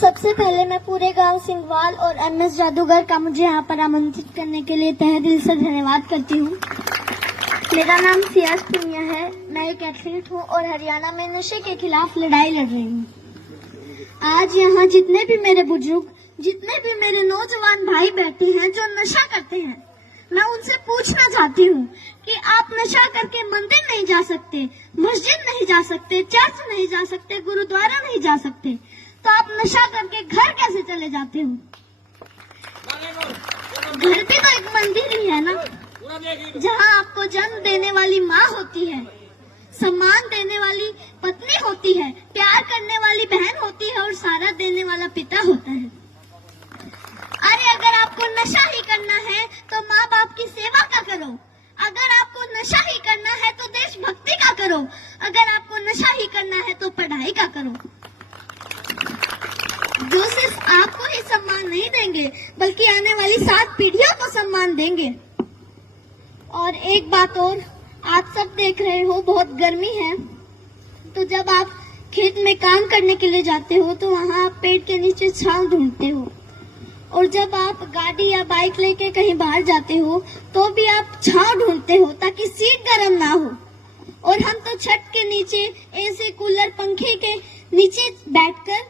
सबसे पहले मैं पूरे गांव सिंघवाल और एमएस जादूगर का मुझे यहाँ पर आमंत्रित करने के लिए तहे दिल से धन्यवाद करती हूँ। मेरा नाम सियाज पुनिया है। मैं एक एथलीट हूँ और हरियाणा में नशे के खिलाफ लड़ाई लड़ रही हूँ। आज यहाँ जितने भी मेरे बुजुर्ग, जितने भी मेरे नौजवान भाई बैठे हैं जो नशा करते हैं, मैं उनसे पूछना चाहती हूँ कि आप नशा करके मंदिर नहीं जा सकते, मस्जिद नहीं जा सकते, चर्च नहीं जा सकते, गुरुद्वारा नहीं जा सकते, तो आप नशा करके घर कैसे चले जाते हो? घर भी तो एक मंदिर ही है ना, जहाँ आपको जन्म देने वाली माँ होती है, सम्मान देने वाली पत्नी होती है, प्यार करने वाली बहन होती है और सारा देने वाला पिता होता है। अरे अगर आपको नशा ही करना है तो माँ बाप की सेवा का करो। अगर आपको नशा ही करना है तो देशभक्ति का करो। अगर आपको नशा ही करना है तो पढ़ाई का करो। जो सिर्फ आपको ही सम्मान नहीं देंगे बल्कि आने वाली 7 पीढ़ियों को सम्मान देंगे। और एक बात और, आप सब देख रहे हो बहुत गर्मी है, तो जब आप खेत में काम करने के लिए जाते हो तो वहाँ आप पेड़ के नीचे छांव ढूंढते हो, और जब आप गाड़ी या बाइक लेके कहीं बाहर जाते हो तो भी आप छांव ढूंढते हो ताकि सीट गर्म ना हो। और हम तो छत के नीचे एसी, कूलर, पंखे के नीचे बैठकर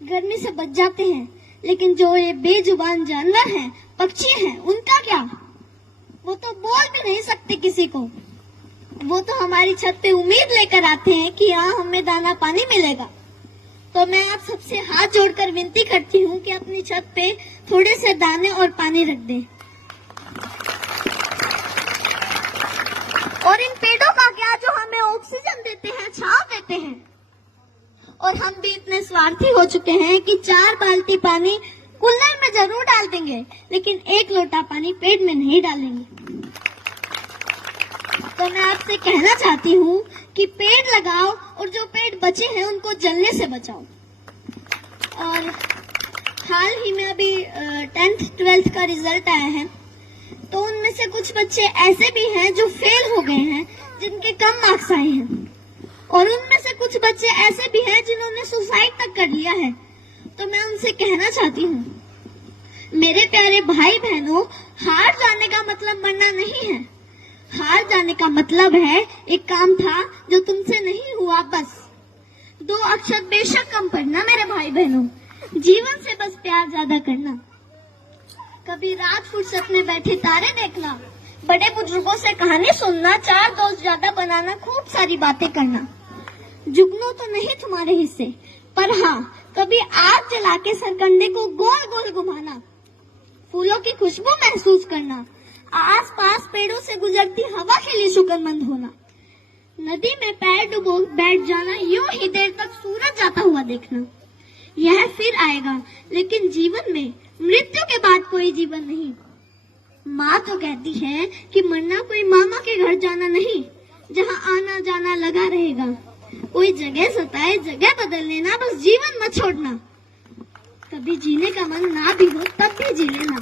गर्मी से बच जाते हैं। लेकिन जो ये बेजुबान जानवर हैं, पक्षी हैं, उनका क्या? वो तो बोल भी नहीं सकते किसी को। वो तो हमारी छत पे उम्मीद लेकर आते हैं कि यहाँ हमें दाना पानी मिलेगा। तो मैं आप सबसे हाथ जोड़कर विनती करती हूँ कि अपनी छत पे थोड़े से दाने और पानी रख दें। और इन पेड़ों का क्या जो हमें ऑक्सीजन देते हैं, छांव देते हैं। और हम भी इतने स्वार्थी हो चुके हैं कि 4 बाल्टी पानी कूलर में जरूर डाल देंगे, लेकिन 1 लोटा पानी पेड़ में नहीं डालेंगे। तो मैं आपसे कहना चाहती हूँ कि पेड़ लगाओ और जो पेड़ बचे हैं उनको जलने से बचाओ। और हाल ही में अभी 10th 12th का रिजल्ट आया है, तो उनमें से कुछ बच्चे ऐसे भी हैं जो फेल हो गए हैं, जिनके कम मार्क्स आए हैं, और उनमें से कुछ बच्चे ऐसे भी हैं जिन्होंने सुसाइड तक कर लिया है। तो मैं उनसे कहना चाहती हूँ, मेरे प्यारे भाई बहनों, हार जाने का मतलब मरना नहीं है। हार जाने का मतलब है एक काम था जो तुमसे नहीं हुआ, बस 2 अक्षर बेशक कम पढ़ना मेरे भाई बहनों। जीवन से बस प्यार ज्यादा करना, कभी रात फुर्सत में बैठे तारे देखना, बड़े बुजुर्गों से कहानी सुनना, 4 दोस्त ज्यादा बनाना, खूब सारी बातें करना। जुगनू तो नहीं तुम्हारे हिस्से, पर हाँ कभी आग जला के सरकंडे को गोल गोल घुमाना, फूलों की खुशबू महसूस करना, आसपास पेड़ों से गुजरती हवा के लिए शुक्रमंद होना, नदी में पैर डुबो बैठ जाना, यूं ही देर तक सूरज जाता हुआ देखना। यह फिर आएगा, लेकिन जीवन में मृत्यु के बाद कोई जीवन नहीं। माँ तो कहती है कि मरना कोई मामा के घर जाना नहीं, जहाँ आना जाना लगा रहेगा। कोई जगह सताए जगह बदल लेना, बस जीवन मत छोड़ना। कभी जीने का मन ना भी हो तब भी जी लेना।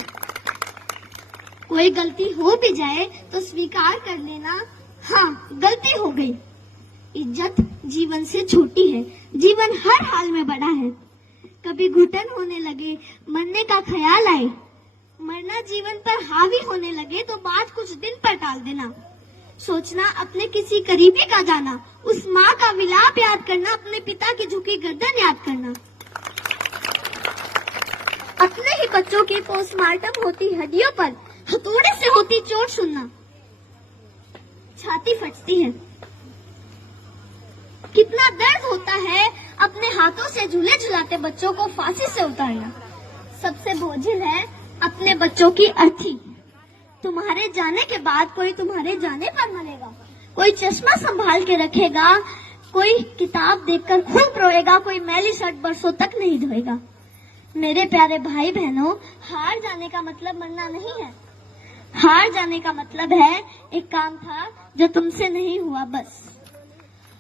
कोई गलती हो भी जाए तो स्वीकार कर लेना, हाँ गलती हो गई। इज्जत जीवन से छोटी है, जीवन हर हाल में बड़ा है। कभी घुटन होने लगे, मरने का ख्याल आए, मरना जीवन पर हावी होने लगे तो बात कुछ दिन पर टाल देना। सोचना अपने किसी करीबी का जाना, उस माँ का विलाप याद करना, अपने पिता की झुकी गर्दन याद करना। अपने ही बच्चों की पोस्टमार्टम होती हड्डियों पर हथौड़े से होती चोट सुनना, छाती फटती है। कितना दर्द होता है अपने हाथों से झूले झुलाते बच्चों को फांसी से उतारना। सबसे बोझिल है अपने बच्चों की अर्थी। तुम्हारे जाने के बाद कोई तुम्हारे जाने पर मरेगा, कोई चश्मा संभाल के रखेगा, कोई किताब देखकर खूब रोएगा, कोई मैली शर्ट बरसों तक नहीं धोएगा। मेरे प्यारे भाई बहनों, हार जाने का मतलब मरना नहीं है। हार जाने का मतलब है एक काम था जो तुमसे नहीं हुआ, बस।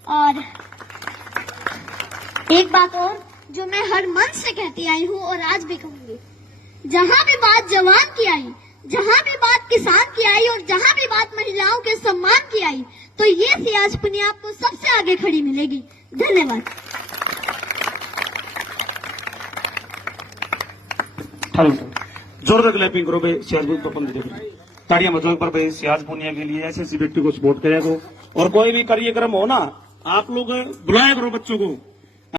और एक बात और जो मैं हर मन से कहती आई हूँ और आज भी कहूंगी, जहाँ भी बात जवान की आई, जहाँ भी बात किसान की आई और जहाँ भी बात महिलाओं के सम्मान की आई, तो ये सियाज पुनिया आपको सबसे आगे खड़ी मिलेगी। धन्यवाद। 18 मीटर। जोरदार क्लैपिंग करो भाई सियाज तो अपन देखो ताड़ियां बजाओ पर भाई सियाज पुनिया के लिए ऐसे व्यक्ति को सपोर्ट करेगा। और कोई भी कार्यक्रम हो ना, आप लोग बुलाया करो बच्चों को।